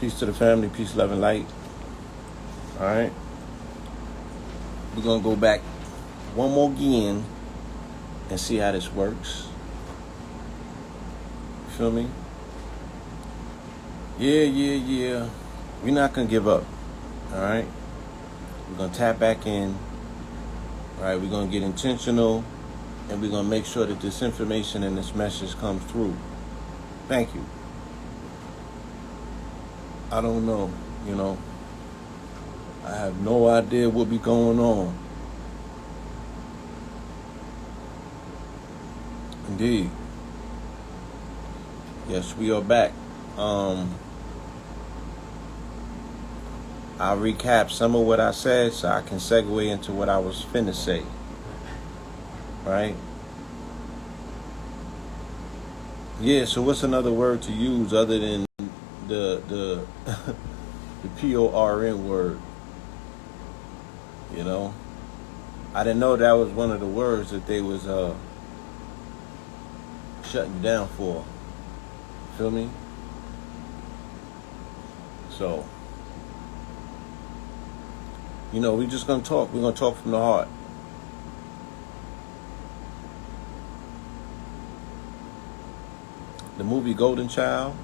Peace to the family, peace, love, and light. All right. We're going to go back one more again and see how this works. You feel me? Yeah. We're not going to give up. All right. We're going to tap back in. All right. We're going to get intentional. And we're going to make sure that this information and this message comes through. Thank you. I don't know, I have no idea what be going on. Indeed. Yes, we are back. I'll recap some of what I said so I can segue into what I was finna say. Right? Yeah, so what's another word to use other than the the PORN word? I didn't know that was one of the words that they was shutting you down for. Feel me? So, we just gonna talk. We're gonna talk from the heart. The movie Golden Child.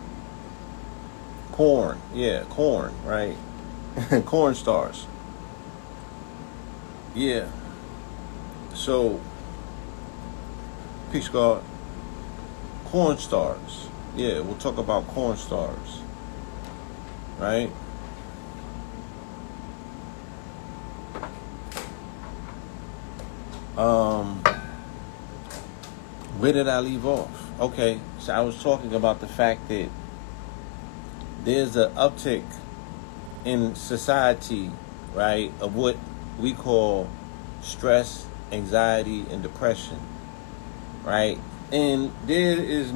Corn, right? Corn stars. Yeah. So, peace God. Corn stars. Yeah, we'll talk about corn stars. Right? Where did I leave off? Okay, so I was talking about the fact that there's an uptick in society, right, of what we call stress, anxiety, and depression, right? And there is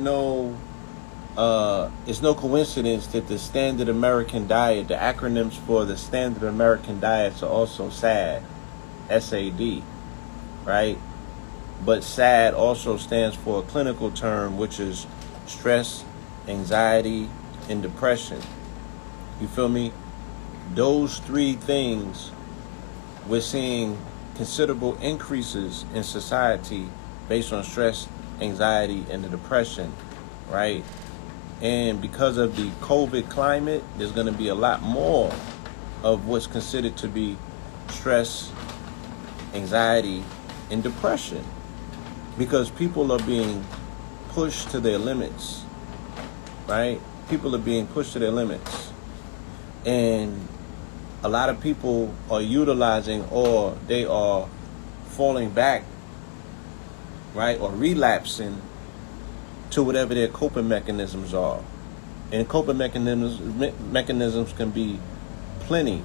it's no coincidence that the standard American diet, the acronyms for the standard American diets are also SAD, SAD, right? But SAD also stands for a clinical term, which is stress, anxiety, and depression. You feel me? Those three things, we're seeing considerable increases in society based on stress, anxiety, and the depression, right? And because of the COVID climate, there's going to be a lot more of what's considered to be stress, anxiety, and depression. Because people are being pushed to their limits, right? People are being pushed to their limits. And a lot of people are utilizing, or they are falling back, right? Or relapsing to whatever their coping mechanisms are. And coping mechanisms can be plenty,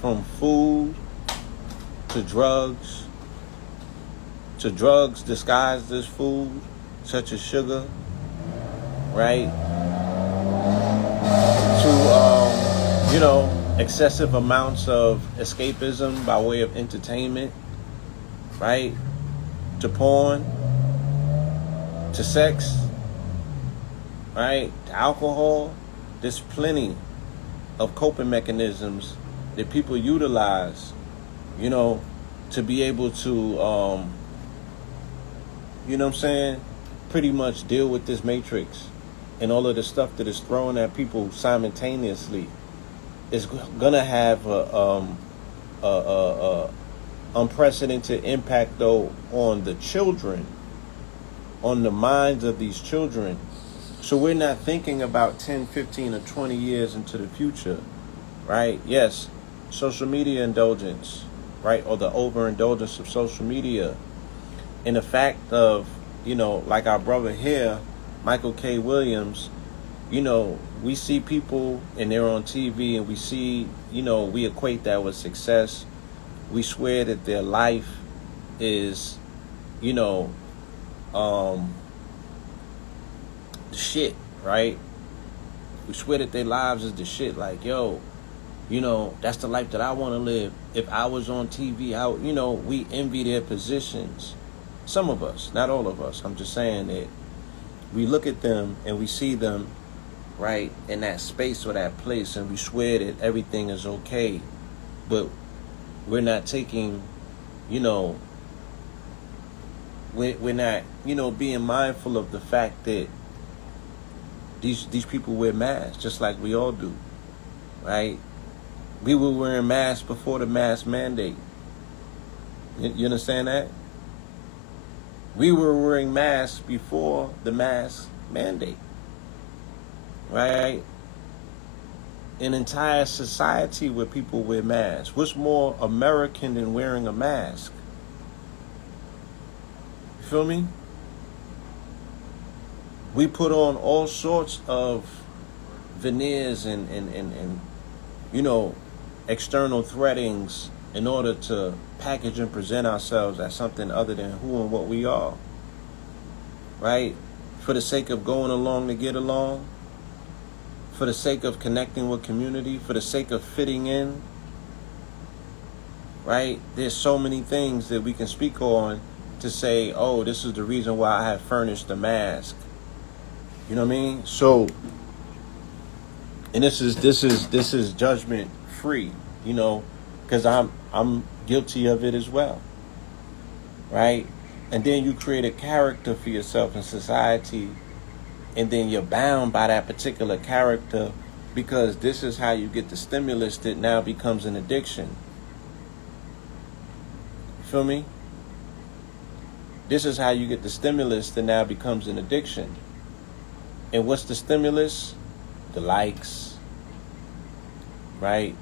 from food to drugs disguised as food, such as sugar, right? To, excessive amounts of escapism by way of entertainment, right? To porn, to sex, right? To alcohol. There's plenty of coping mechanisms that people utilize, to be able to, pretty much deal with this matrix and all of the stuff that is thrown at people simultaneously. Is gonna have a unprecedented impact, though, on the children, on the minds of these children. So we're not thinking about 10, 15, or 20 years into the future, right? Yes, social media indulgence, right, or the overindulgence of social media, and the fact of, like our brother here, Michael K. Williams, we see people and they're on TV and we see, we equate that with success. We swear that their life is, the shit, right? We swear that their lives is the shit. Like, that's the life that I want to live. If I was on TV, we envy their positions. Some of us, not all of us. I'm just saying that we look at them and we see them, right, in that space or that place, and we swear that everything is okay, but we're not taking, you know, we're not, being mindful of the fact that these people wear masks just like we all do, right? We were wearing masks before the mask mandate. You understand that? We were wearing masks before the mask mandate, right? An entire society where people wear masks. What's more American than wearing a mask? You feel me? We put on all sorts of veneers and external threadings in order to package and present ourselves as something other than who and what we are, right? For the sake of going along to get along, for the sake of connecting with community, for the sake of fitting in, right? There's so many things that we can speak on to say, oh, this is the reason why I have furnished the mask. You know what I mean? So, and this is judgment free, because I'm guilty of it as well, right? And then you create a character for yourself in society, and then you're bound by that particular character because this is how you get the stimulus that now becomes an addiction. You feel me? This is how you get the stimulus that now becomes an addiction. And what's the stimulus? The likes, right?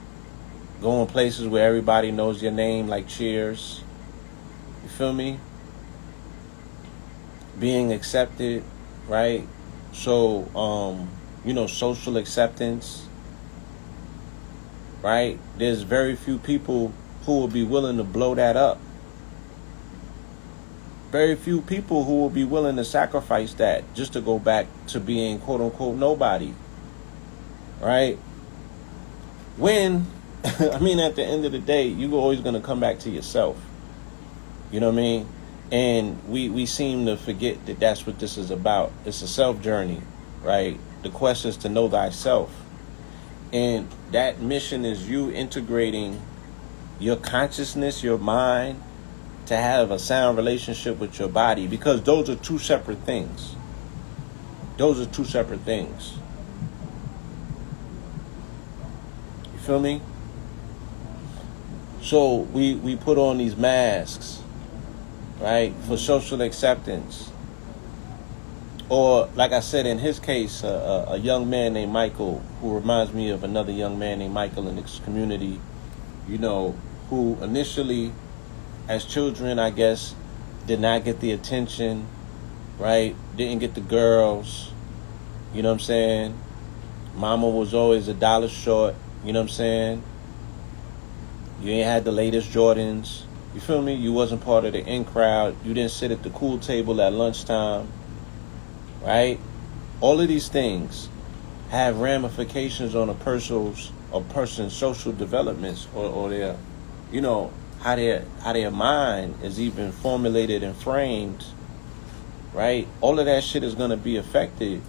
Going places where everybody knows your name, like Cheers. You feel me? Being accepted, right? So, social acceptance, right? There's very few people who will be willing to blow that up. Very few people who will be willing to sacrifice that just to go back to being quote unquote nobody. Right? When, at the end of the day, you're always going to come back to yourself. You know what I mean? And we seem to forget that that's what this is about. It's a self journey, right? The quest is to know thyself. And that mission is you integrating your consciousness, your mind, to have a sound relationship with your body, because those are two separate things. Those are two separate things. You feel me? So we put on these masks, right, for social acceptance. Or, like I said, in his case, a young man named Michael, who reminds me of another young man named Michael in this community, who initially, as children, I guess, did not get the attention, right? Didn't get the girls, you know what I'm saying? Mama was always $1 short, you know what I'm saying? You ain't had the latest Jordans, you feel me? You wasn't part of the in crowd. You didn't sit at the cool table at lunchtime, right? All of these things have ramifications on a person's social developments or their, how their mind is even formulated and framed, right? All of that shit is going to be affected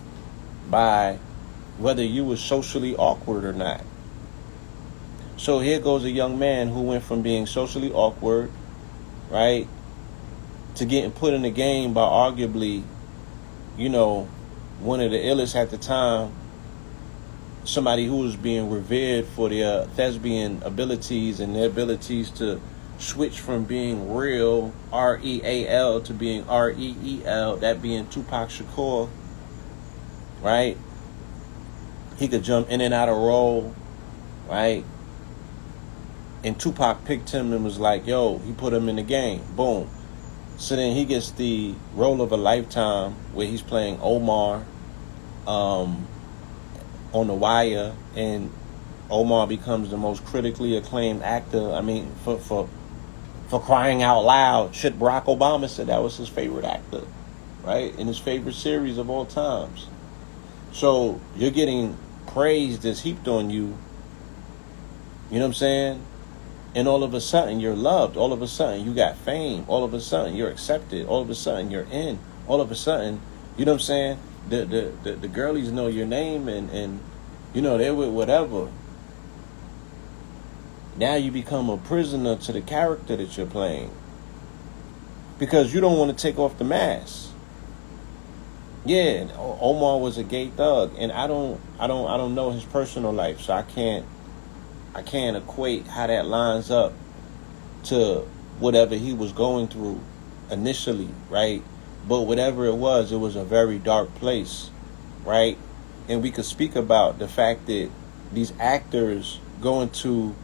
by whether you were socially awkward or not. So here goes a young man who went from being socially awkward, right, to getting put in the game by arguably, one of the illest at the time, somebody who was being revered for their thespian abilities and their abilities to switch from being real, R-E-A-L, to being R-E-E-L, that being Tupac Shakur, right? He could jump in and out of role, right? And Tupac picked him and was like, yo, he put him in the game. Boom. So then he gets the role of a lifetime where he's playing Omar on The Wire, and Omar becomes the most critically acclaimed actor. For crying out loud, shit, Barack Obama said that was his favorite actor, right? In his favorite series of all times. So you're getting praise that's heaped on you, you know what I'm saying? And all of a sudden you're loved. All of a sudden you got fame. All of a sudden you're accepted. All of a sudden you're in. All of a sudden, you know what I'm saying? the girlies know your name, and they're with whatever. Now you become a prisoner to the character that you're playing because you don't want to take off the mask. Yeah, Omar was a gay thug, and I don't know his personal life, so I can't equate how that lines up to whatever he was going through initially, right? But whatever it was a very dark place, right? And we could speak about the fact that these actors go into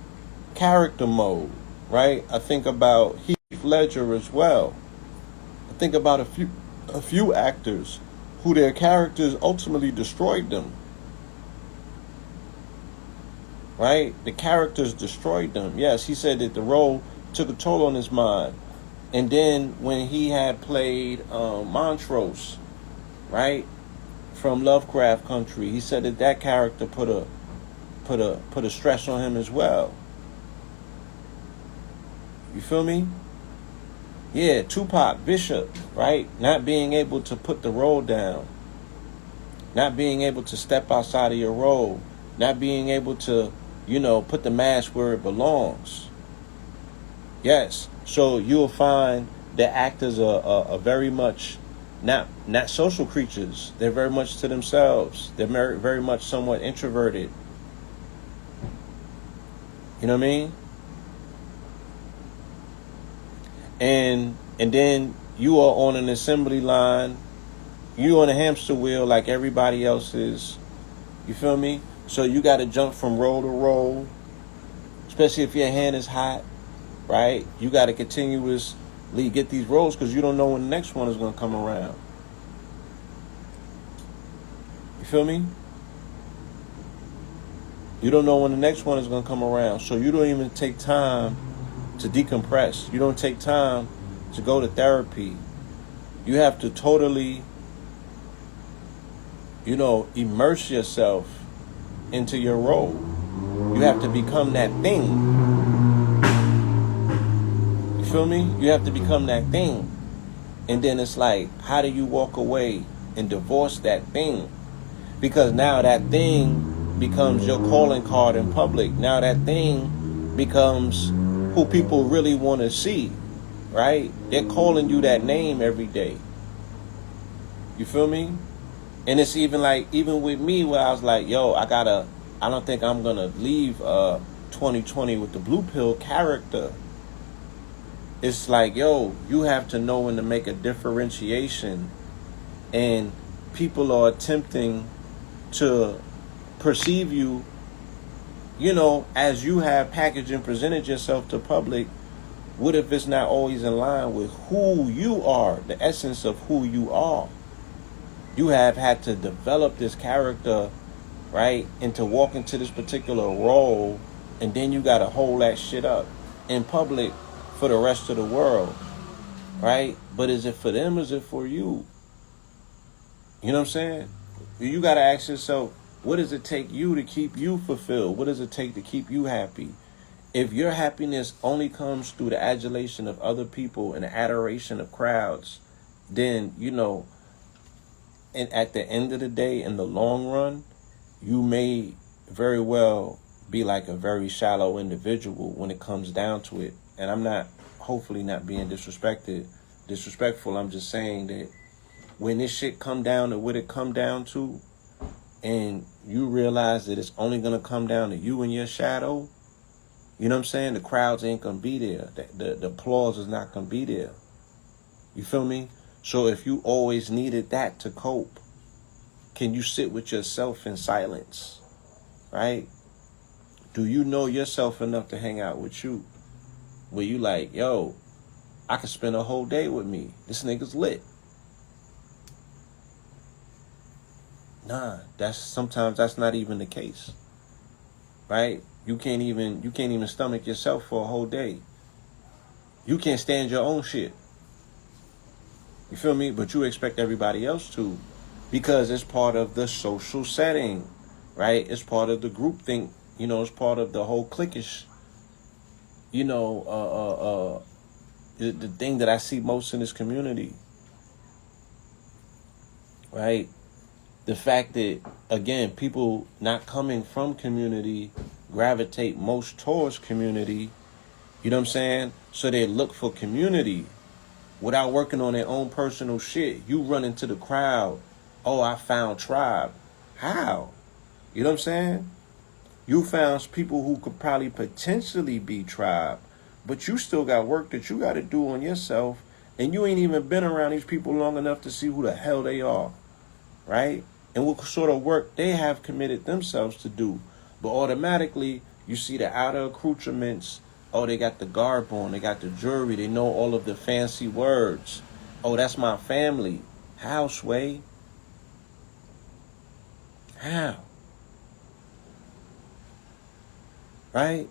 character mode, right? I think about Heath Ledger as well. I think about a few actors who their characters ultimately destroyed them, right? The characters destroyed them. Yes, he said that the role took a toll on his mind. And then when he had played Montrose, right, from Lovecraft Country, he said that character put a stress on him as well. You feel me? Yeah, Tupac, Bishop, right? Not being able to put the role down, not being able to step outside of your role, not being able to, put the mask where it belongs. Yes. So you'll find that actors are very much not social creatures. They're very much to themselves. They're very much somewhat introverted. You know what I mean? And then you are on an assembly line. You on a hamster wheel like everybody else is. You feel me? So you got to jump from role to role, especially if your hand is hot, right? You got to continuously get these roles because you don't know when the next one is going to come around. You feel me? You don't know when the next one is going to come around. So you don't even take time to decompress. You don't take time to go to therapy. You have to totally, immerse yourself into your role. You have to become that thing. You feel me? You have to become that thing. And then it's like, how do you walk away and divorce that thing? Because now that thing becomes your calling card in public. Now that thing becomes who people really want to see, right? They're calling you that name every day. You feel me? And it's even with me where I was like, yo, I don't think I'm going to leave 2020 with the blue pill character. It's like, yo, you have to know when to make a differentiation. And people are attempting to perceive you, as you have packaged and presented yourself to public. What if it's not always in line with who you are, the essence of who you are? You have had to develop this character, right? And to walk into this particular role, and then you got to hold that shit up in public for the rest of the world, right? But is it for them or is it for you? You know what I'm saying? You got to ask yourself, what does it take you to keep you fulfilled? What does it take to keep you happy? If your happiness only comes through the adulation of other people and the adoration of crowds, then, and at the end of the day, in the long run, you may very well be like a very shallow individual when it comes down to it. And I'm not, hopefully not being disrespectful. I'm just saying that when this shit come down to what it come down to, and you realize that it's only going to come down to you and your shadow, you know what I'm saying? The crowds ain't going to be there. The applause is not going to be there. You feel me? So if you always needed that to cope, can you sit with yourself in silence, right? Do you know yourself enough to hang out with you? Where you like, yo, I could spend a whole day with me. This nigga's lit. Nah, sometimes that's not even the case, right? You can't even stomach yourself for a whole day. You can't stand your own shit. You feel me? But you expect everybody else to, because it's part of the social setting, right? It's part of the group think. It's part of the whole cliquish. The thing that I see most in this community, right? the fact that, again, people not coming from community gravitate most towards community, you know what I'm saying? So they look for community without working on their own personal shit. You run into the crowd. Oh, I found tribe. How? You know what I'm saying? You found people who could probably potentially be tribe, but you still got work that you got to do on yourself, and you ain't even been around these people long enough to see who the hell they are, right? And what sort of work they have committed themselves to do. But automatically, you see the outer accoutrements. Oh, they got the garb on, they got the jewelry, they know all of the fancy words. Oh, that's my family. How, Sway? How? Right?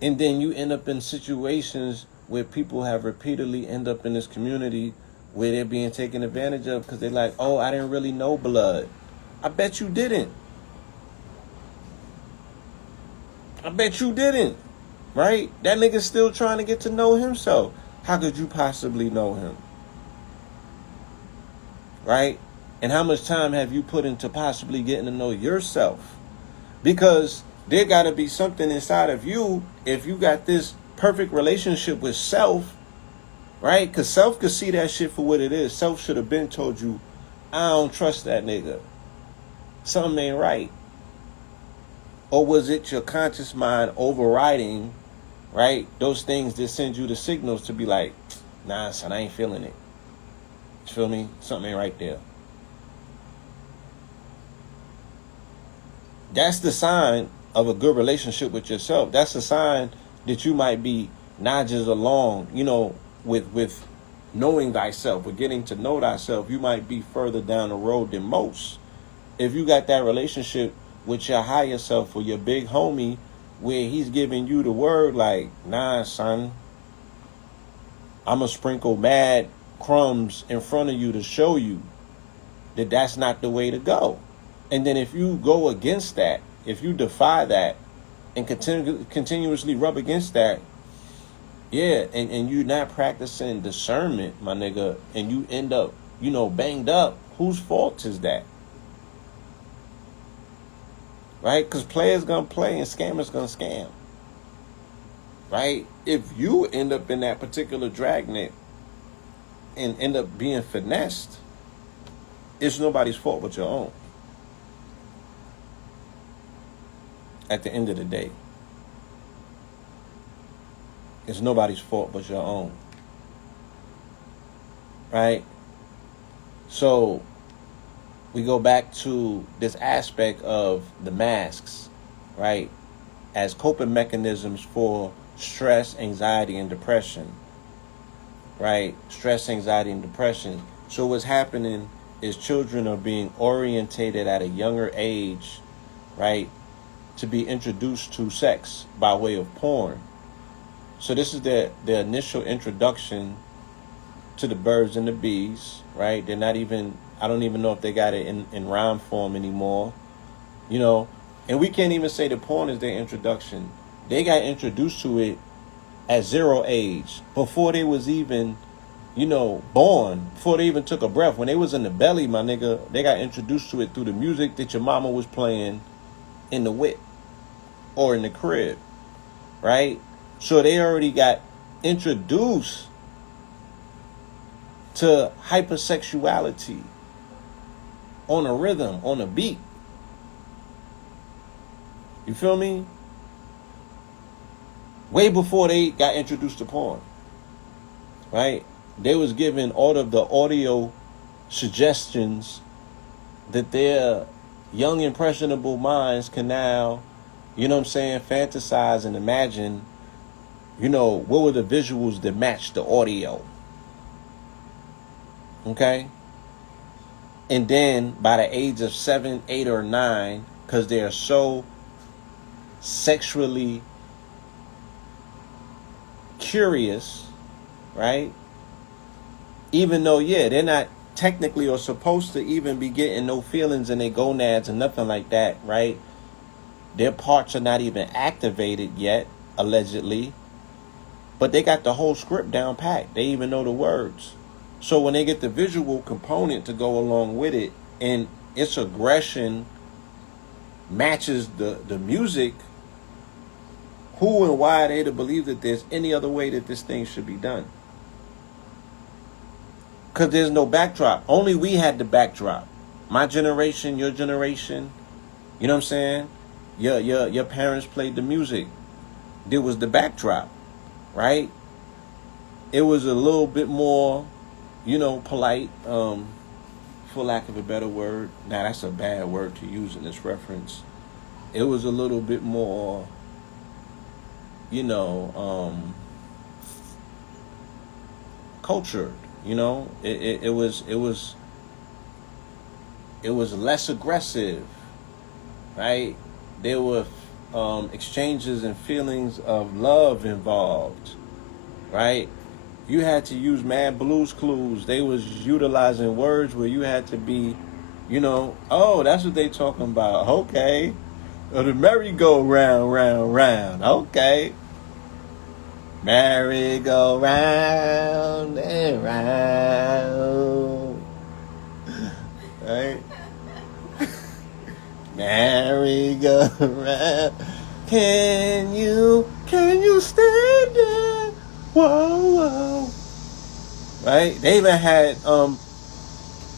And then you end up in situations where people have repeatedly end up in this community where they're being taken advantage of because they're like, oh, I didn't really know blood. I bet you didn't. I bet you didn't. Right? That nigga's still trying to get to know himself. How could you possibly know him? Right? And how much time have you put into possibly getting to know yourself? Because there got to be something inside of you if you got this perfect relationship with self, right? Because self could see that shit for what it is. Self should have been told you, I don't trust that nigga. Something ain't right. Or was it your conscious mind overriding, right, those things that send you the signals to be like, nah, son, I ain't feeling it. You feel me? Something ain't right there. That's the sign of a good relationship with yourself. That's a sign that you might be not just along, with knowing thyself, with getting to know thyself. You might be further down the road than most. If you got that relationship with your higher self or your big homie where he's giving you the word like, nah, son, I'm going to sprinkle mad crumbs in front of you to show you that that's not the way to go. And then if you go against that, if you defy that and continuously rub against that, yeah, and you're not practicing discernment, my nigga, and you end up, banged up, whose fault is that? Right? Because players going to play and scammers going to scam. Right? If you end up in that particular dragnet and end up being finessed, it's nobody's fault but your own. At the end of the day, it's nobody's fault but your own. Right? So we go back to this aspect of the masks, right, as coping mechanisms for stress, anxiety, and depression. Right? Stress, anxiety, and depression. So what's happening is children are being orientated at a younger age, right, to be introduced to sex by way of porn. So this is the initial introduction to the birds and the bees, right? They're not even, I don't even know if they got it in rhyme form anymore, and we can't even say the porn is their introduction. They got introduced to it at 0 age, before they was even, born, before they even took a breath. When they was in the belly, my nigga, they got introduced to it through the music that your mama was playing in the whip or in the crib, right? So they already got introduced to hypersexuality on a rhythm, on a beat. You feel me? Way before they got introduced to porn, right? They was given all of the audio suggestions that their young, impressionable minds can now, fantasize and imagine, what were the visuals that match the audio. Okay? And then by the age of 7, 8, or 9, because they are so sexually curious, right? Even though, they're not technically or supposed to even be getting no feelings in their gonads and nothing like that, right? Their parts are not even activated yet, allegedly. But they got the whole script down pat. They even know the words. So when they get the visual component to go along with it, and its aggression matches the music, who and why are they to believe that there's any other way that this thing should be done? Because there's no backdrop. Only we had the backdrop. My generation, your generation, you know what I'm saying? Your parents played the music. There was the backdrop, right? It was a little bit more, polite, for lack of a better word. Now, that's a bad word to use in this reference. It was a little bit more, cultured. It was less aggressive, right? There were exchanges and feelings of love involved, right? You had to use Mad Blues Clues. They was utilizing words where you had to be, oh, that's what they talking about. Okay. Or the merry-go-round, round, round. Okay. Merry-go-round and round. Right? Merry-go-round. Can you stand it? Whoa, whoa. Right? They even had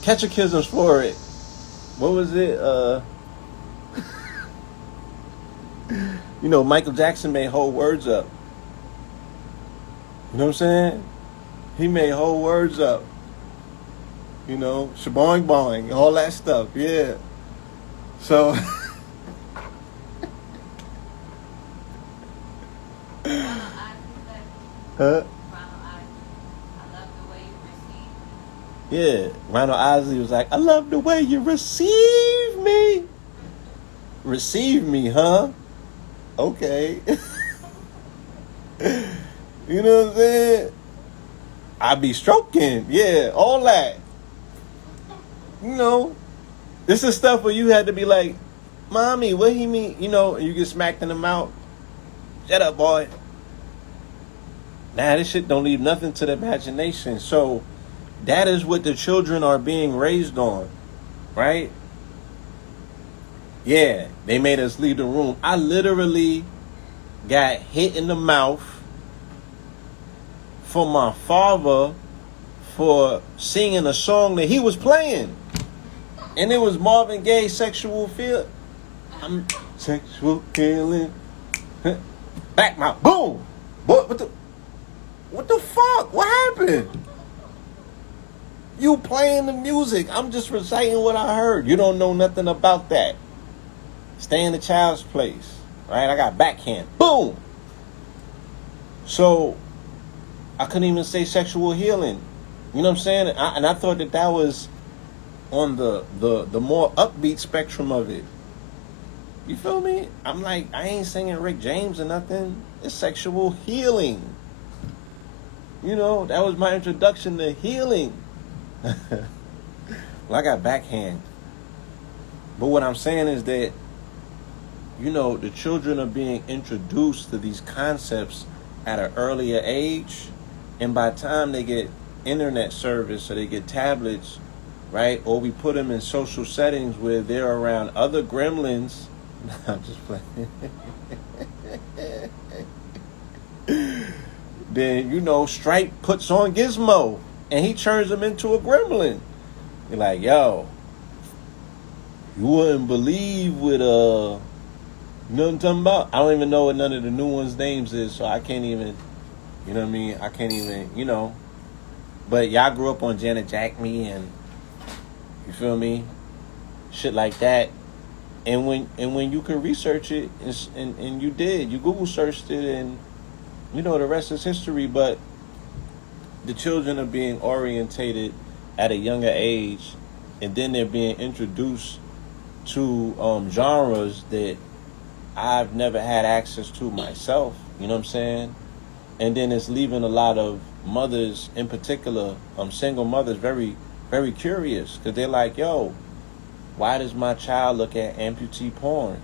catechisms for it. What was it? Michael Jackson made whole words up. You know what I'm saying? He made whole words up. Shaboing boing, all that stuff. Yeah. So huh? Yeah, Ronald Isley was like, I love the way you receive me. Receive me, huh? Okay. You know what I'm saying? I be stroking. Yeah, all that. This is stuff where you had to be like, Mommy, what he mean? And you get smacked in the mouth. Shut up, boy. Nah, this shit don't leave nothing to the imagination. So that is what the children are being raised on, right? Yeah, they made us leave the room. I literally got hit in the mouth for my father for singing a song that he was playing. And it was Marvin Gaye's Sexual Feel. I'm sexual feeling. Back my boom. What the fuck? What happened? You playing the music. I'm just reciting what I heard. You don't know nothing about that. Stay in the child's place. Right? I got backhand. Boom. So I couldn't even say sexual healing. You know what I'm saying? And I thought that was on the more upbeat spectrum of it. You feel me? I'm like, I ain't singing Rick James or nothing. It's sexual healing. That was my introduction to healing. Well, I got backhand. But what I'm saying is that, the children are being introduced to these concepts at an earlier age. And by the time they get internet service or they get tablets, right? Or we put them in social settings where they're around other gremlins. I'm just playing. Then, Stripe puts on Gizmo and he turns them into a gremlin. You're like, yo, you wouldn't believe what, you know what I'm talking about? I don't even know what none of the new ones' names is, so I can't even, you know what I mean? I can't even, But y'all grew up on Janet Jack Me and, you feel me? Shit like that. And when you can research it, and you did, you Google searched it, and the rest is history. But the children are being orientated at a younger age, and then they're being introduced to genres that I've never had access to myself. You know what I'm saying? And then it's leaving a lot of mothers, in particular, single mothers, very, very curious, because they're like, yo, why does my child look at amputee porn?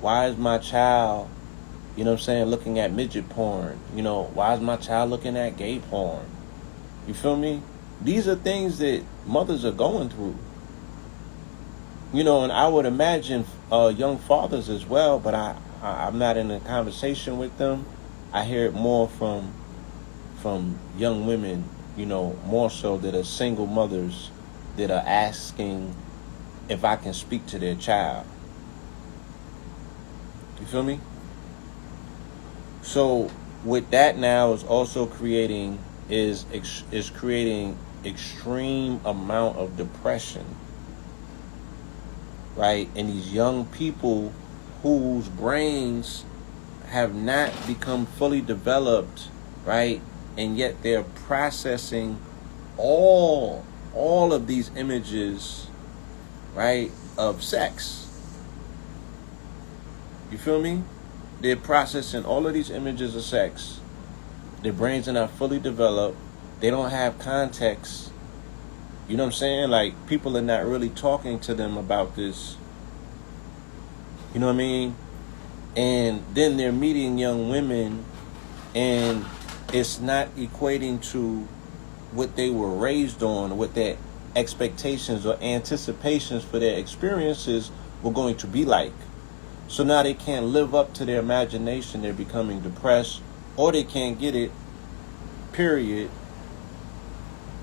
Why is my child, looking at midget porn? Why is my child looking at gay porn? You feel me? These are things that mothers are going through. And I would imagine young fathers as well, but I'm not in a conversation with them. I hear it more from young women, more so that are single mothers that are asking if I can speak to their child. You feel me? So with that now is also creating extreme amount of depression, right? And these young people whose brains have not become fully developed, right? And yet they're processing all of these images, right, of sex. You feel me? They're processing all of these images of sex. Their brains are not fully developed. They don't have context. You know what I'm saying? Like, people are not really talking to them about this. You know what I mean? And then they're meeting young women, and it's not equating to what they were raised on, what their expectations or anticipations for their experiences were going to be like. So now they can't live up to their imagination. They're becoming depressed, or they can't get it, period.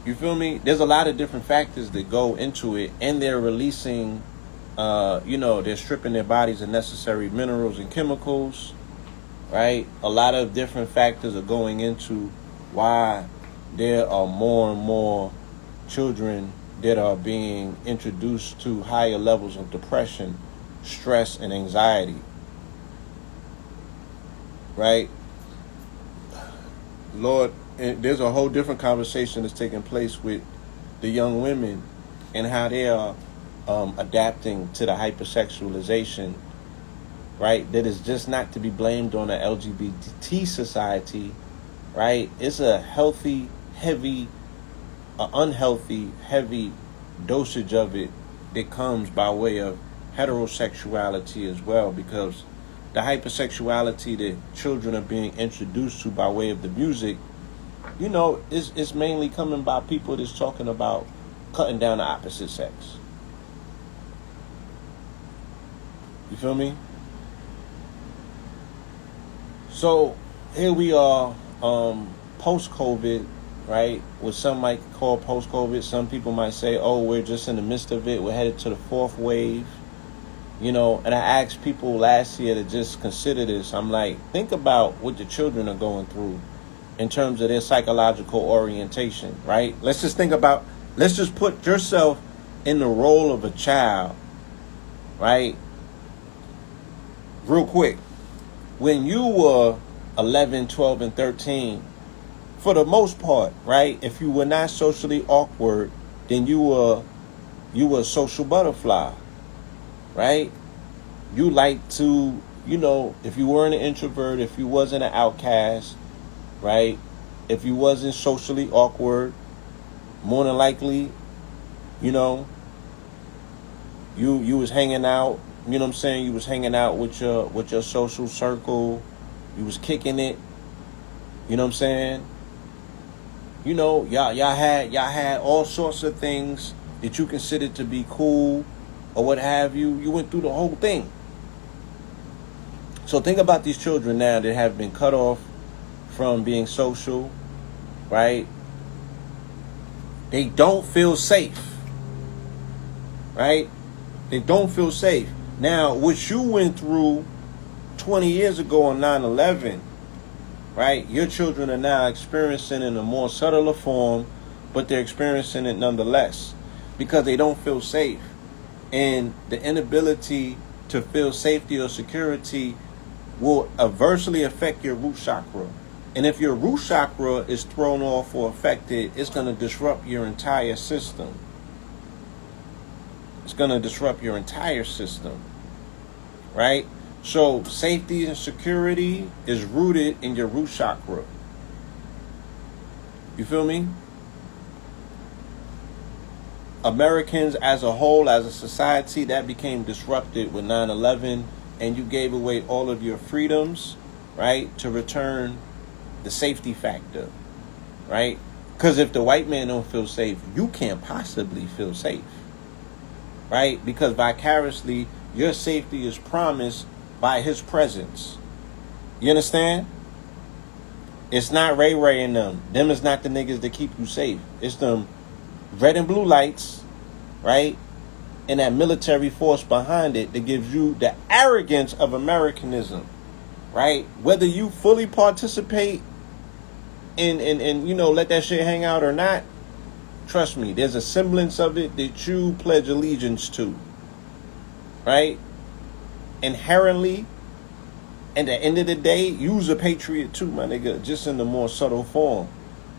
You feel me? There's a lot of different factors that go into it, and they're releasing, they're stripping their bodies of necessary minerals and chemicals, right? A lot of different factors are going into why there are more and more children that are being introduced to higher levels of depression, stress, and anxiety, right? Lord, and there's a whole different conversation that's taking place with the young women and how they are adapting to the hypersexualization, right? That is just not to be blamed on the LGBT society, right? It's a unhealthy, heavy dosage of it that comes by way of heterosexuality as well, because the hypersexuality that children are being introduced to by way of the music, is mainly coming by people that's talking about cutting down the opposite sex. You feel me? So here we are, post-COVID, right? What some might call post-COVID. Some people might say, oh, we're just in the midst of it. We're headed to the fourth wave. And I asked people last year to just consider this. I'm like, think about what the children are going through in terms of their psychological orientation, right? Let's just put yourself in the role of a child, right? Real quick. When you were 11, 12, and 13, for the most part, right, if you were not socially awkward, then you were a social butterfly, right? You like to, if you weren't an introvert, if you wasn't an outcast, right? If you wasn't socially awkward, more than likely, you was hanging out, you know what I'm saying? You was hanging out with your social circle. You was kicking it. You know what I'm saying? Y'all had all sorts of things that you considered to be cool or what have you. You went through the whole thing. So think about these children now that have been cut off from being social, right? They don't feel safe, right? They don't feel safe. Now, what you went through 20 years ago on 9/11, right? Your children are now experiencing it in a more subtler form, but they're experiencing it nonetheless because they don't feel safe. And the inability to feel safety or security will adversely affect your root chakra. And if your root chakra is thrown off or affected, it's going to disrupt your entire system. It's going to disrupt your entire system, right? So safety and security is rooted in your root chakra. You feel me? Americans as a whole, as a society, that became disrupted with 9/11, and you gave away all of your freedoms, right, to return the safety factor, right? Because if the white man don't feel safe, you can't possibly feel safe, right? Because vicariously, your safety is promised by his presence. You understand? It's not Ray Ray and them. Them is not the niggas that keep you safe. It's them red and blue lights, right? And that military force behind it that gives you the arrogance of Americanism, right? Whether you fully participate and you know, let that shit hang out or not, trust me, there's a semblance of it that you pledge allegiance to, right? Inherently, at the end of the day, you's a patriot too, my nigga, just in the more subtle form.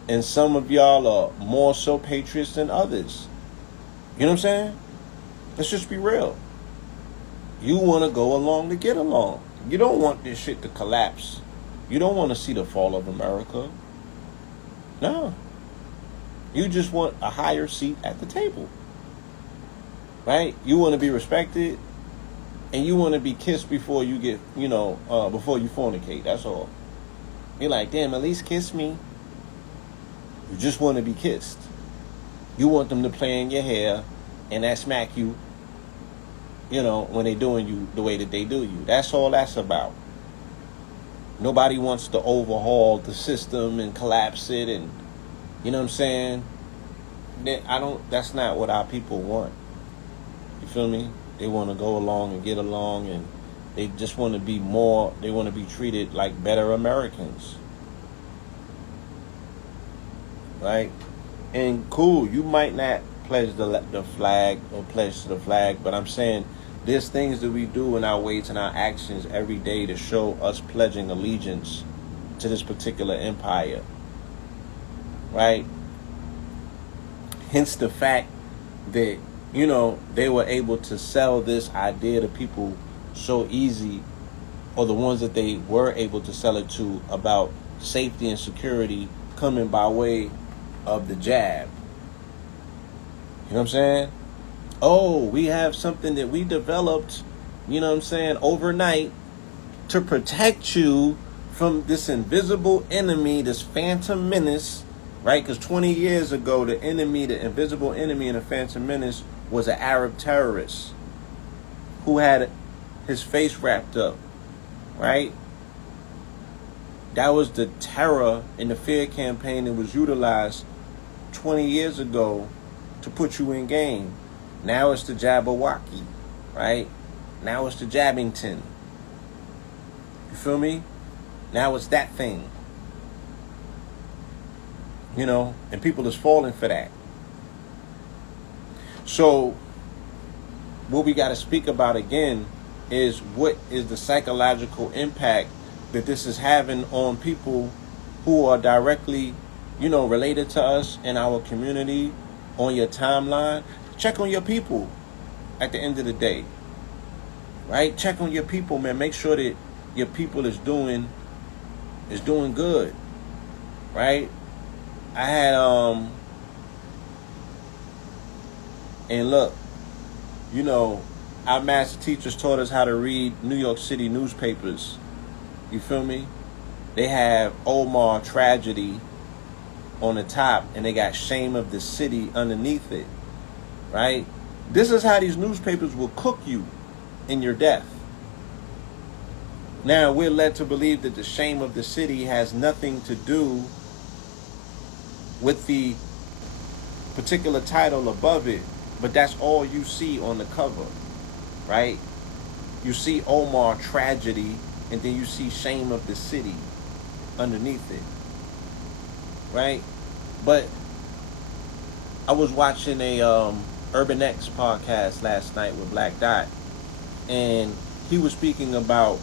And some of y'all are more so patriots than others. You know what I'm saying? Let's just be real. You want to go along to get along. You don't want this shit to collapse. You don't want to see the fall of America. No. You just want a higher seat at the table. Right? You want to be respected. And you want to be kissed before you get, before you fornicate. That's all. You're like, damn, at least kiss me. You just want to be kissed. You want them to play in your hair and that smack you, when they doing you the way that they do you. That's all that's about. Nobody wants to overhaul the system and collapse it, and you know what I'm saying? That's not what our people want. You feel me? They want to go along and get along, and they just want to be they want to be treated like better Americans. Right? And cool, you might not pledge the flag or pledge to the flag, but I'm saying there's things that we do in our words and our actions every day to show us pledging allegiance to this particular empire. Right? Hence the fact that, they were able to sell this idea to people so easy, or the ones that they were able to sell it to, about safety and security coming by way of the jab. You know what I'm saying? Oh, we have something that we developed, overnight to protect you from this invisible enemy, this phantom menace, right? Because 20 years ago, the invisible enemy in the phantom menace was an Arab terrorist who had his face wrapped up, right? That was the terror and the fear campaign that was utilized 20 years ago to put you in game. Now it's the Jabberwocky, right? Now it's the Jabbington. You feel me? Now it's that thing. And people is falling for that. So, what we got to speak about again is what is the psychological impact that this is having on people who are directly, related to us in our community, on your timeline. Check on your people at the end of the day, right? Check on your people, man. Make sure that your people is doing good, right? I had, and look, our master teachers taught us how to read New York City newspapers. You feel me? They have Omar Tragedy on the top, and they got Shame of the City underneath it, right? This is how these newspapers will cook you in your death. Now, we're led to believe that the Shame of the City has nothing to do with the particular title above it, but that's all you see on the cover, right? You see Omar Tragedy, and then you see Shame of the City underneath it, right? But I was watching a Urban X podcast last night with Black Dot, and he was speaking about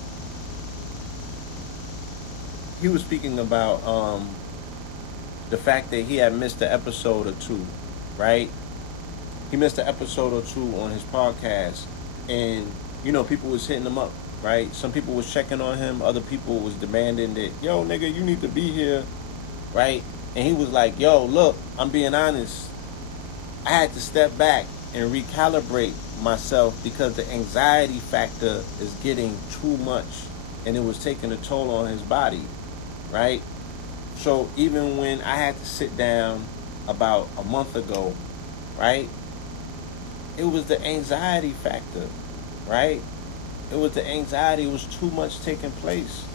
the fact that he had missed an episode or two, right? He missed an episode or two on his podcast, and people was hitting him up, right? Some people was checking on him, other people was demanding that, yo, nigga, you need to be here, right? And he was like, yo, look, I'm being honest. I had to step back and recalibrate myself because the anxiety factor is getting too much, and it was taking a toll on his body, right? So even when I had to sit down about a month ago, right? It was the anxiety factor, right? It was the anxiety. It was too much taking place.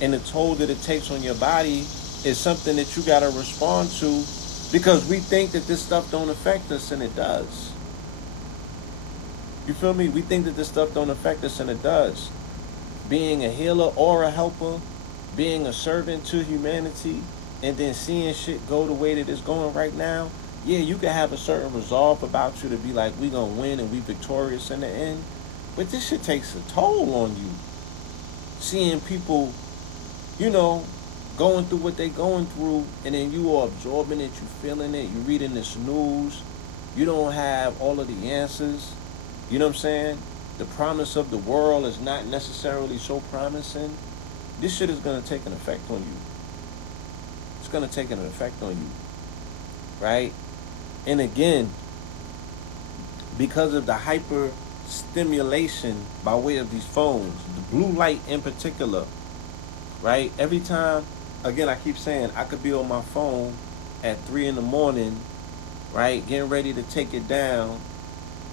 And the toll that it takes on your body is something that you got to respond to, because we think that this stuff don't affect us, and it does. You feel me? We think that this stuff don't affect us, and it does. Being a healer or a helper, being a servant to humanity, and then seeing shit go the way that it's going right now, yeah, you can have a certain resolve about you to be like, we gonna win and we victorious in the end. But this shit takes a toll on you. Seeing people, you know, going through what they going through, and then you are absorbing it, you feeling it, you reading this news, you don't have all of the answers. You know what I'm saying? The promise of the world is not necessarily so promising. This shit is gonna take an effect on you. It's gonna take an effect on you, right? And again, because of the hyper stimulation by way of these phones, the blue light in particular, right? Every time, again, I keep saying I could be on my phone at 3 in the morning, right, getting ready to take it down,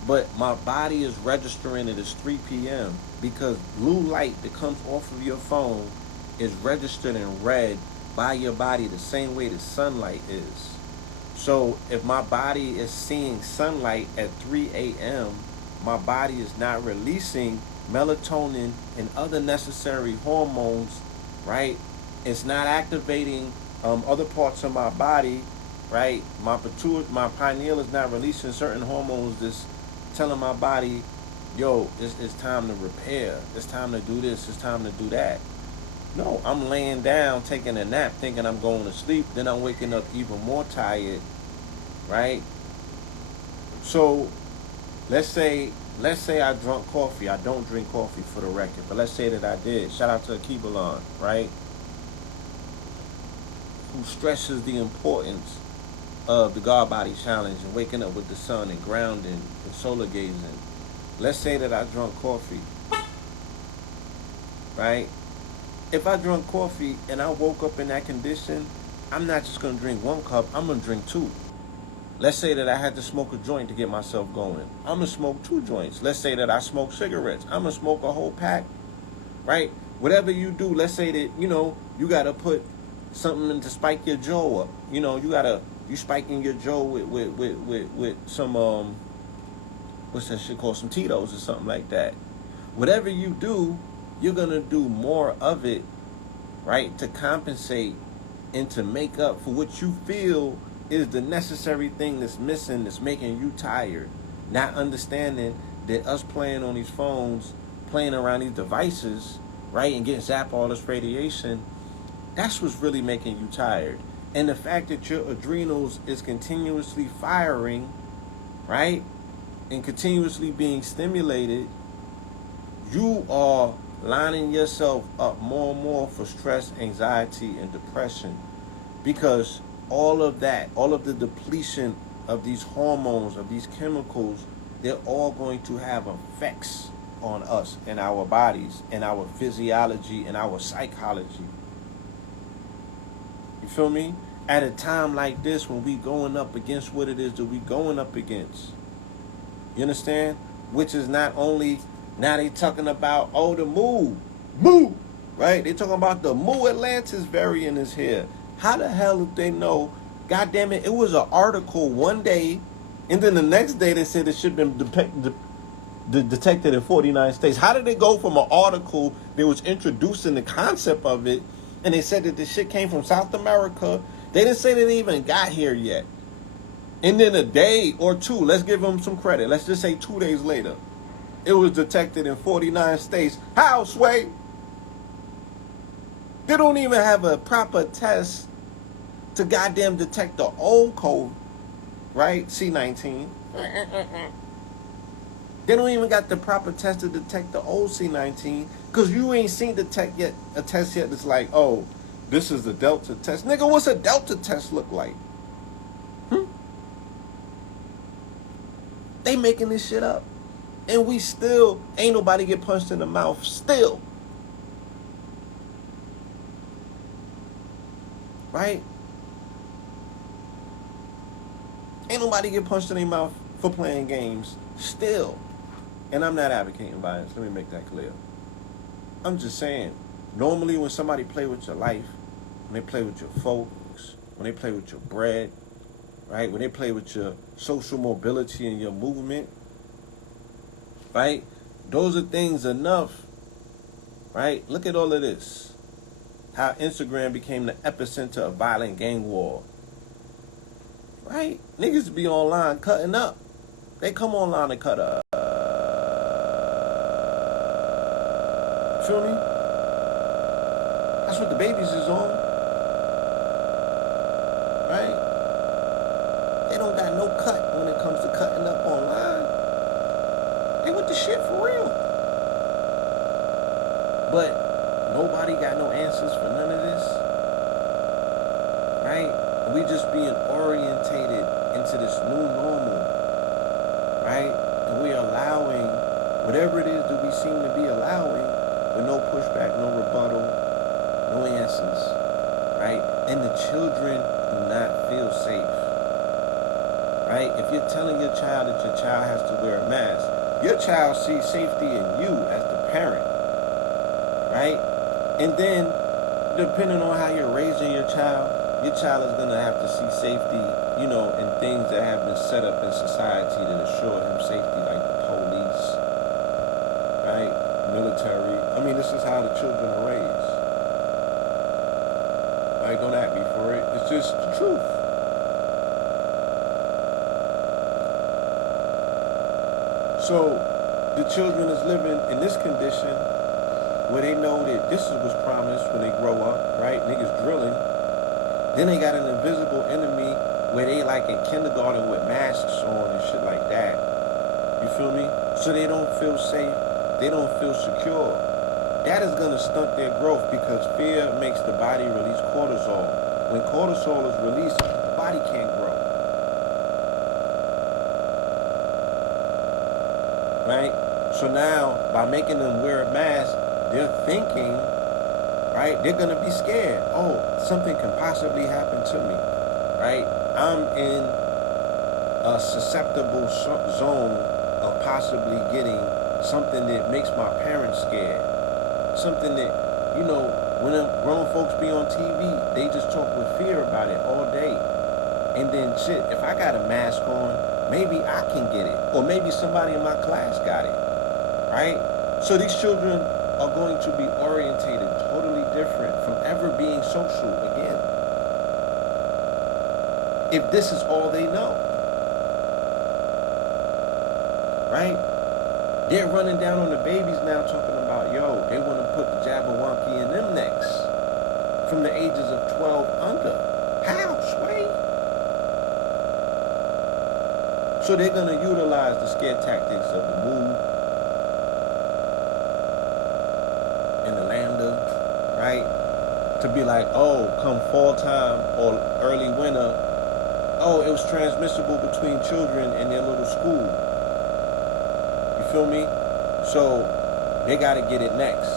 but my body is registering it as 3 p.m. because blue light that comes off of your phone is registered in red by your body the same way that sunlight is. So if my body is seeing sunlight at 3 a.m., my body is not releasing melatonin and other necessary hormones, right? It's not activating other parts of my body, right? My pineal is not releasing certain hormones that's telling my body, yo, it's time to repair. It's time to do this. It's time to do that. No, I'm laying down, taking a nap, thinking I'm going to sleep. Then I'm waking up even more tired, right? So let's say I drunk coffee. I don't drink coffee for the record, but let's say that I did. Shout out to Akibalon, right? Who stresses the importance of the God Body Challenge and waking up with the sun and grounding and solar gazing. Let's say that I drunk coffee, right? If I drunk coffee and I woke up in that condition, I'm not just gonna drink one cup, I'm gonna drink two. Let's say that I had to smoke a joint to get myself going. I'm gonna smoke 2 joints. Let's say that I smoke cigarettes. I'm gonna smoke a whole pack, right? Whatever you do, let's say that, you gotta put something in to spike your jaw up. You spiking your jaw with some what's that shit called? Some Tito's or something like that. Whatever you do, you're gonna do more of it, right? To compensate and to make up for what you feel is the necessary thing that's missing, that's making you tired. Not understanding that us playing on these phones, playing around these devices, right, and getting zapped all this radiation, that's what's really making you tired. And the fact that your adrenals is continuously firing, right, and continuously being stimulated, you are lining yourself up more and more for stress, anxiety, and depression. Because all of that, all of the depletion of these hormones, of these chemicals, they're all going to have effects on us and our bodies and our physiology and our psychology. You feel me? At a time like this, when we going up against what it is that we going up against. You understand? Which is not only, now they talking about, the Mu, right? They talking about the Mu Atlantis variant is here. How the hell did they know? God damn it, it was an article one day, and then the next day they said it should have been detected in 49 states. How did they go from an article that was introducing the concept of it, and they said that the shit came from South America? They didn't say that it even got here yet. And then a day or two, let's give them some credit. Let's just say 2 days later, it was detected in 49 states. How, Sway? They don't even have a proper test to goddamn detect the old code, right? C19. They don't even got the proper test to detect the old C19, because you ain't seen a test yet that's like, oh, this is the Delta test. Nigga, what's a Delta test look like? They making this shit up. And we still, ain't nobody get punched in the mouth still. Right? Ain't nobody get punched in their mouth for playing games still. And I'm not advocating violence. Let me make that clear. I'm just saying, normally when somebody play with your life, when they play with your folks, when they play with your bread, right? When they play with your social mobility and your movement, right? Those are things enough, right? Look at all of this. How Instagram became the epicenter of violent gang war, right? Niggas be online cutting up. They come online and cut up. Feel me? That's what the babies is on, right? They don't got no cut when it comes to cutting up online. They with the shit for real. But nobody got no answers for none of this, right? We just being orientated into this new normal, right? And we allowing whatever it is that we seem to be allowing with no pushback, no rebuttal, no answers, right? And the children do not feel safe, right? If you're telling your child that your child has to wear a mask, your child sees safety in you as the parent, right? And then, depending on how you're raising your child is going to have to see safety, in things that have been set up in society that assure him safety, like the police, right? Military. I mean, this is how the children are raised. Like, don't at me for it. It's just the truth. So, the children is living in this condition where they know that this is what's promised when they grow up, right? Niggas drilling. Then they got an invisible enemy where they like in kindergarten with masks on and shit like that. You feel me? So they don't feel safe. They don't feel secure. That is going to stunt their growth because fear makes the body release cortisol. When cortisol is released, the body can't grow. Right? So now, by making them wear a mask, they're thinking, right? They're going to be scared. Oh, something can possibly happen to me, right? I'm in a susceptible zone of possibly getting something that makes my parents scared. Something that, when grown folks be on TV, they just talk with fear about it all day. And then shit, if I got a mask on, maybe I can get it. Or maybe somebody in my class got it, right? So these children are going to be orientated totally different from ever being social again. If this is all they know, right? They're running down on the babies now talking about, they want to put the Jabberwocky in them necks from the ages of 12 under. How, Sway? So they're going to utilize the scare tactics of the move and the lambda, right? To be like, come fall time or early winter, it was transmissible between children in their little school. You feel me? So they got to get it next.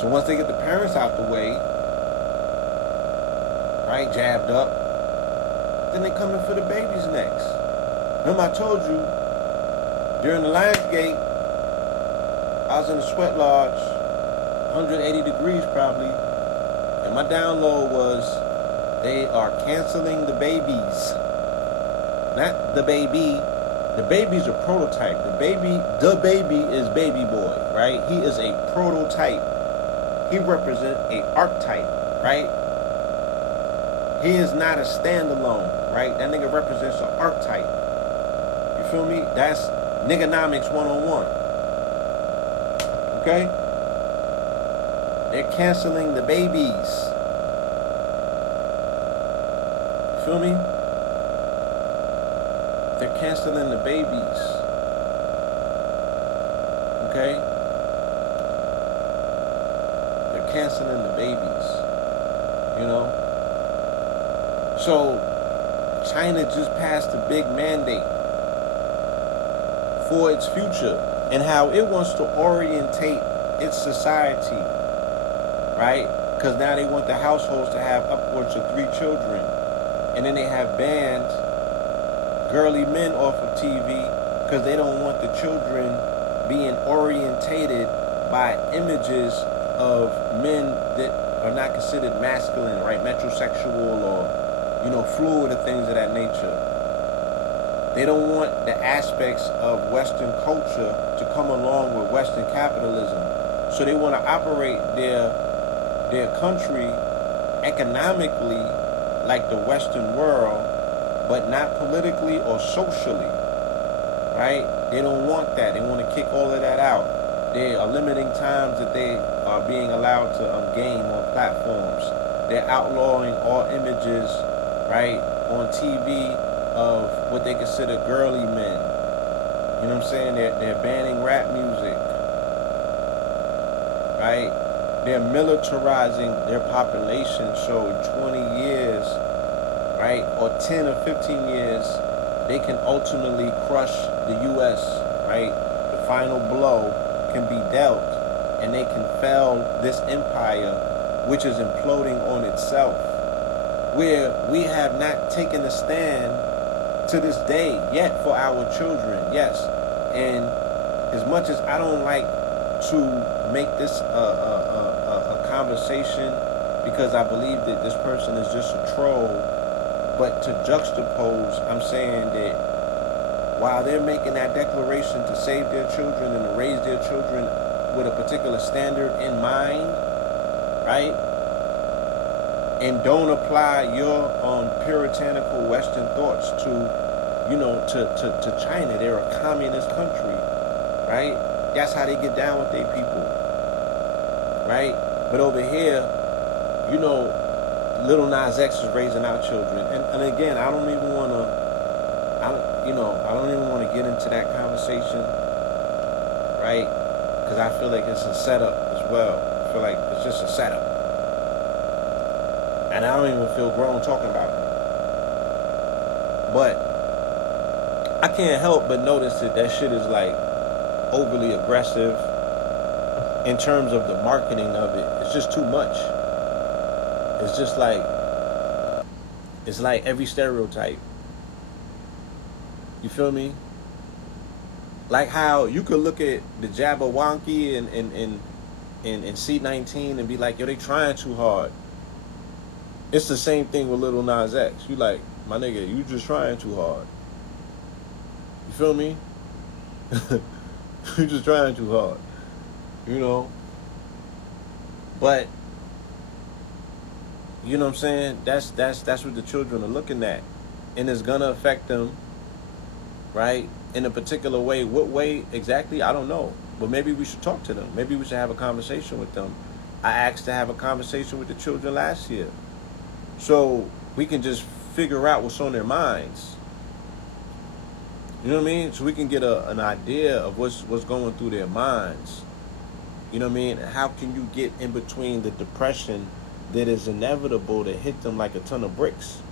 So once they get the parents out the way, right, jabbed up, then they coming for the babies next. Remember I told you, during the Lionsgate, I was in the sweat lodge, 180 degrees probably, and my download was, they are canceling the babies. Not the baby. The baby's a prototype. The baby is baby boy, right? He is a prototype. He represents a archetype, right? He is not a standalone, right? That nigga represents an archetype. You feel me? That's nigganomics 101. Okay? They're canceling the babies. Feel me? They're canceling the babies. Okay? They're canceling the babies. So China just passed a big mandate for its future and how it wants to orientate its society, right? Because now they want the households to have upwards of 3 children. And then they have banned girly men off of TV because they don't want the children being orientated by images of men that are not considered masculine, right? Metrosexual or, fluid or things of that nature. They don't want the aspects of Western culture to come along with Western capitalism. So they want to operate their country economically like the Western world, but not politically or socially, right? They don't want that. They want to kick all of that out. They are limiting times that they are being allowed to game on platforms. They're outlawing all images, right, on TV of what they consider girly men. You know what I'm saying? They're banning rap music, right? They're militarizing their population. So in 20 years, right, or 10 or 15 years, they can ultimately crush the U.S., right? The final blow can be dealt, and they can fell this empire, which is imploding on itself, where we have not taken a stand to this day yet for our children. Yes, and as much as I don't like to make this a conversation because I believe that this person is just a troll, but to juxtapose, I'm saying that while they're making that declaration to save their children and to raise their children with a particular standard in mind, right? And don't apply your puritanical Western thoughts to China. They're a communist country, right? That's how they get down with their people, right? But over here, Little Nas X is raising our children, and again, I don't even want to, I don't even want to get into that conversation, right? Because I feel like it's a setup as well. I feel like it's just a setup. And I don't even feel grown talking about it. But I can't help but notice that shit is like overly aggressive in terms of the marketing of it. It's just too much. It's just like, it's like every stereotype. You feel me? Like how you could look at the Jabberwocky and C19 and be like, yo, they trying too hard. It's the same thing with Little Nas X. You like, my nigga, you just trying too hard. You feel me? You just trying too hard. But you know what I'm saying? That's what the children are looking at. And it's gonna affect them, right? In a particular way. What way exactly? I don't know. But maybe we should talk to them. Maybe we should have a conversation with them. I asked to have a conversation with the children last year, so we can just figure out what's on their minds. You know what I mean? So we can get an idea of what's going through their minds. You know what I mean? How can you get in between the depression that is inevitable to hit them like a ton of bricks?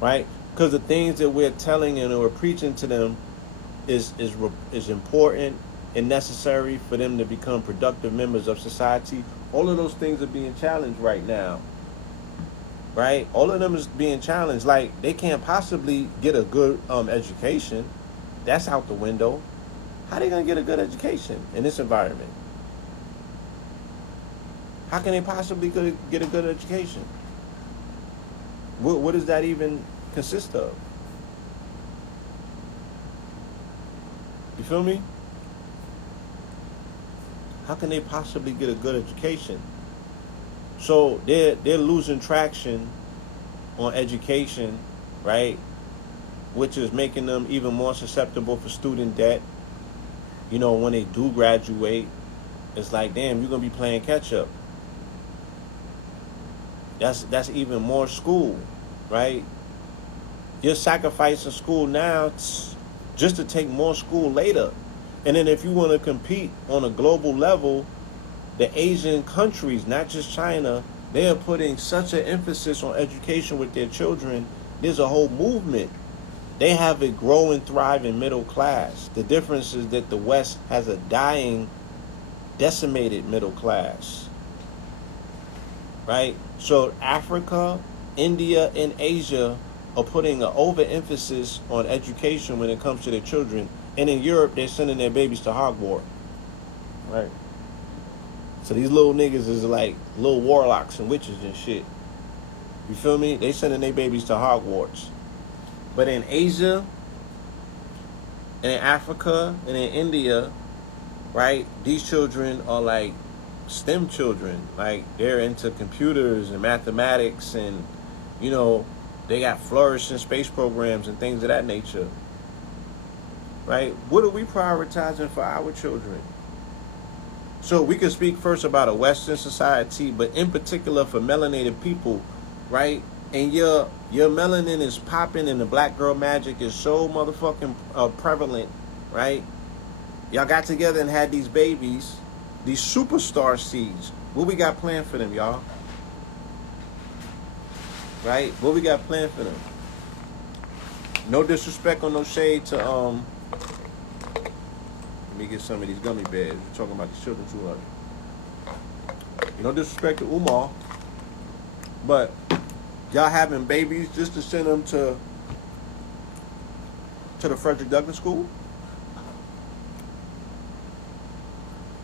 Right? Because the things that we're telling and we're preaching to them is important and necessary for them to become productive members of society. All of those things are being challenged right now. Right? All of them is being challenged. Like, they can't possibly get a good education. That's out the window. How are they going to get a good education in this environment? How can they possibly get a good education? What does that even consist of? You feel me? How can they possibly get a good education? So they're losing traction on education, right? Which is making them even more susceptible for student debt. When they do graduate, it's like, damn, you're gonna be playing catch up. That's even more school, right? You're sacrificing school now just to take more school later. And then if you want to compete on a global level, the Asian countries, not just China, they are putting such an emphasis on education with their children. There's a whole movement. They have a growing, thriving middle class. The difference is that the West has a dying, decimated middle class. Right? So Africa India and Asia are putting an overemphasis on education when it comes to their children. And in Europe, they're sending their babies to Hogwarts. Right. So these little niggas is like little warlocks and witches and shit. You feel me? They sending their babies to Hogwarts. But in Asia, and in Africa, and in India, right, these children are like STEM children. Like, they're into computers and mathematics, and, you know, they got flourishing space programs and things of that nature. Right? What are we prioritizing for our children? So we can speak first about a Western society, but in particular for melanated people, right? And your melanin is popping, and the black girl magic is so motherfucking prevalent, right? Y'all got together and had these babies, these superstar seeds. What we got planned for them, y'all? Right? What we got planned for them? No disrespect or no shade to let me get some of these gummy bears. We're talking about the children too much. No disrespect to Umar, but y'all having babies just to send them to the Frederick Douglass School?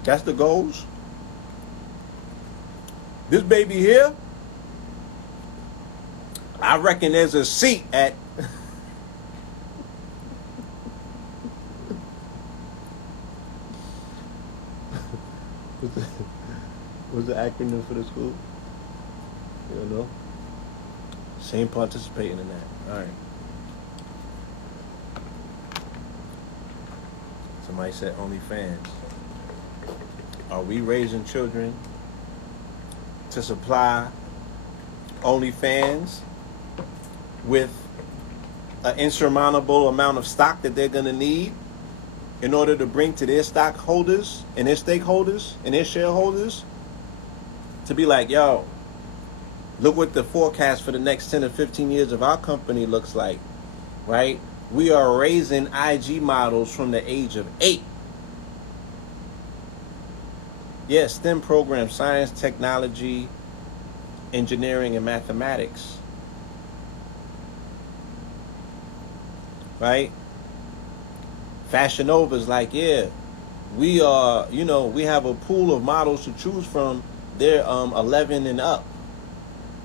That's the goals? This baby here, I reckon there's a seat at what's the acronym for the school? You don't know? Same participating in that. All right. Somebody said OnlyFans. Are we raising children to supply OnlyFans with an insurmountable amount of stock that they're going to need in order to bring to their stockholders and their stakeholders and their shareholders to be like, yo, look what the forecast for the next 10 or 15 years of our company looks like, right? We are raising IG models from the age of 8. Yes, STEM programs, science, technology, engineering, and mathematics. Right? Fashion Nova's like, yeah, we are, you know, we have a pool of models to choose from. They're 11 and up.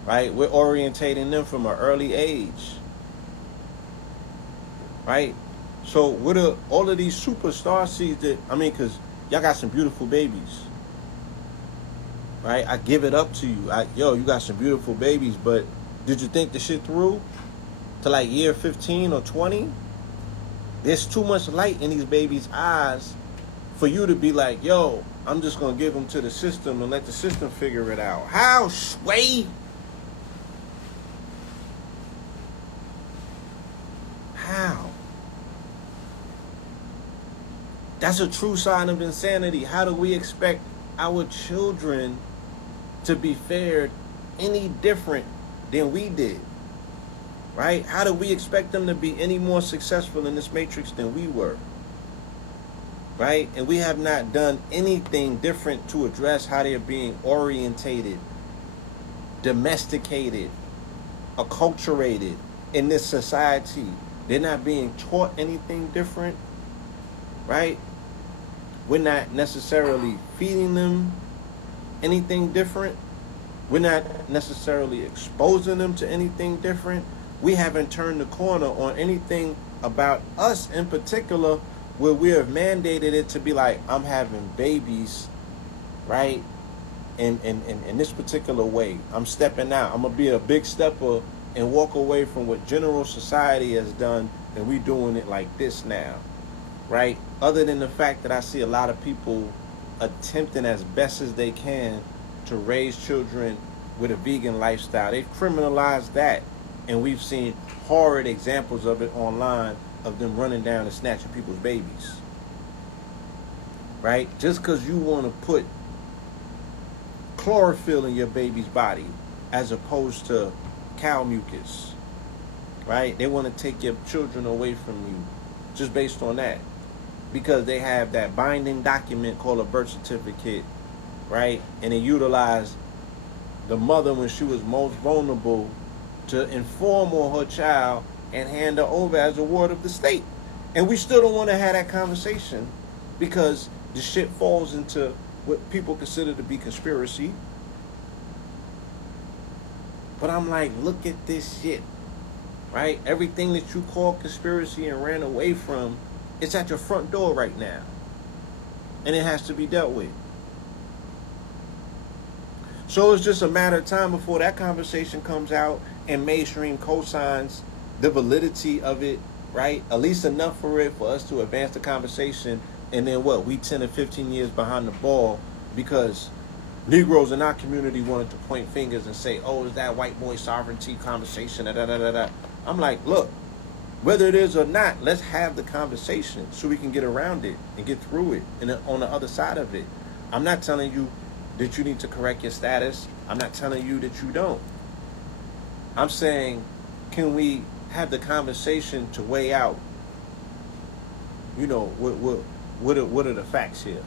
Right? We're orientating them from an early age. Right? So what are all of these superstar seeds that, I mean, because y'all got some beautiful babies. Right? I give it up to you. Yo, you got some beautiful babies, but did you think the shit through to like year 15 or 20? There's too much light in these babies' eyes for you to be like, yo, I'm just going to give them to the system and let the system figure it out. How, Sway? How? That's a true sign of insanity. How do we expect our children to be fared any different than we did? Right? How do we expect them to be any more successful in this matrix than we were? Right? And we have not done anything different to address how they're being orientated, domesticated, acculturated in this society. They're not being taught anything different. Right? We're not necessarily feeding them anything different. We're not necessarily exposing them to anything different. We haven't turned the corner on anything about us in particular where we have mandated it to be like, I'm having babies, right? In this particular way. I'm stepping out. I'm going to be a big stepper and walk away from what general society has done, and we doing it like this now, right? Other than the fact that I see a lot of people attempting as best as they can to raise children with a vegan lifestyle. They've criminalized that. And we've seen horrid examples of it online, of them running down and snatching people's babies. Right? Just because you want to put chlorophyll in your baby's body as opposed to cow mucus. Right? They want to take your children away from you just based on that. Because they have that binding document called a birth certificate. Right? And they utilize the mother when she was most vulnerable to inform on her child and hand her over as a ward of the state. And we still don't want to have that conversation because the shit falls into what people consider to be conspiracy. But I'm like, look at this shit, right? Everything that you call conspiracy and ran away from, it's at your front door right now. And it has to be dealt with. So it's just a matter of time before that conversation comes out and mainstream co-signs the validity of it, right? At least enough for it for us to advance the conversation. And then what? We 10 or 15 years behind the ball because Negroes in our community wanted to point fingers and say, oh, is that white boy sovereignty conversation? Da, da, da, da, da. I'm like, look, whether it is or not, let's have the conversation so we can get around it and get through it and on the other side of it. I'm not telling you that you need to correct your status. I'm not telling you that you don't. I'm saying, can we have the conversation to weigh out, what are the facts here?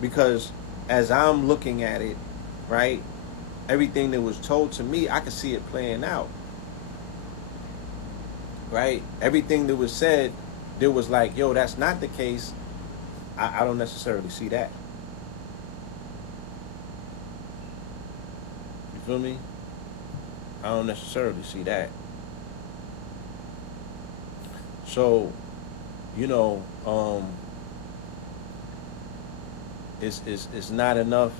Because as I'm looking at it, right, everything that was told to me, I could see it playing out. Right? Everything that was said, there was like, yo, that's not the case. I don't necessarily see that. You feel me? I don't necessarily see that. So, it's not enough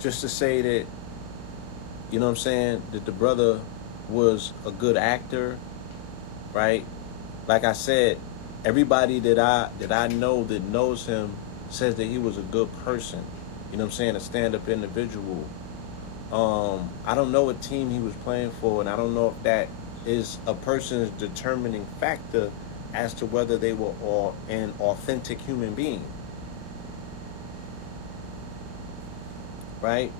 just to say that, you know what I'm saying, that the brother was a good actor, right? Like I said, everybody that I know that knows him says that he was a good person. You know what I'm saying? A stand-up individual. I don't know what team he was playing for, and I don't know if that is a person's determining factor as to whether they were an authentic human being. Right?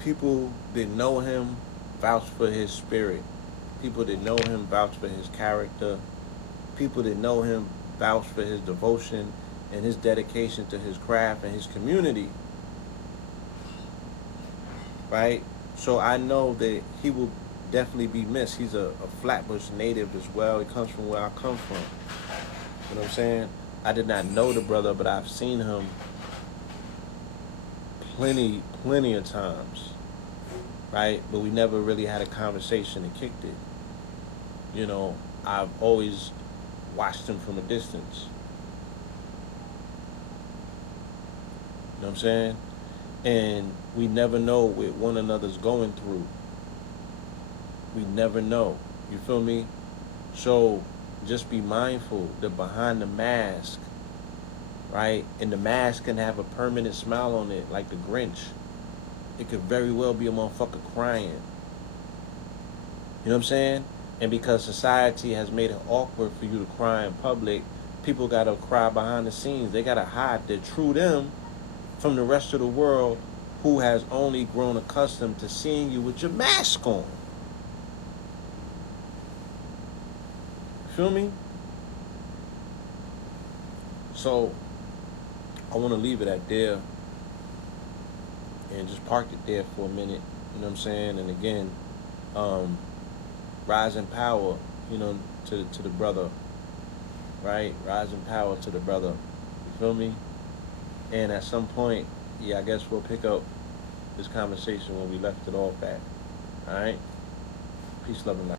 People that know him vouch for his spirit. People that know him vouch for his character. People that know him vouch for his devotion and his dedication to his craft and his community. Right? So I know that he will definitely be missed. He's a Flatbush native as well. He comes from where I come from. You know what I'm saying? I did not know the brother, but I've seen him plenty of times. Right? But we never really had a conversation and kicked it. I've always watched him from a distance. You know what I'm saying? And we never know what one another's going through. We never know. You feel me? So just be mindful that behind the mask, right? And the mask can have a permanent smile on it, like the Grinch. It could very well be a motherfucker crying. You know what I'm saying? And because society has made it awkward for you to cry in public, people gotta cry behind the scenes. They gotta hide their true them from the rest of the world who has only grown accustomed to seeing you with your mask on. Feel me? So I want to leave it at there and just park it there for a minute. You know what I'm saying? And again, rise in power, to the brother, right? Rise in power to the brother. You feel me? And at some point, I guess we'll pick up this conversation where we left it off at. All right? Peace, love, and light.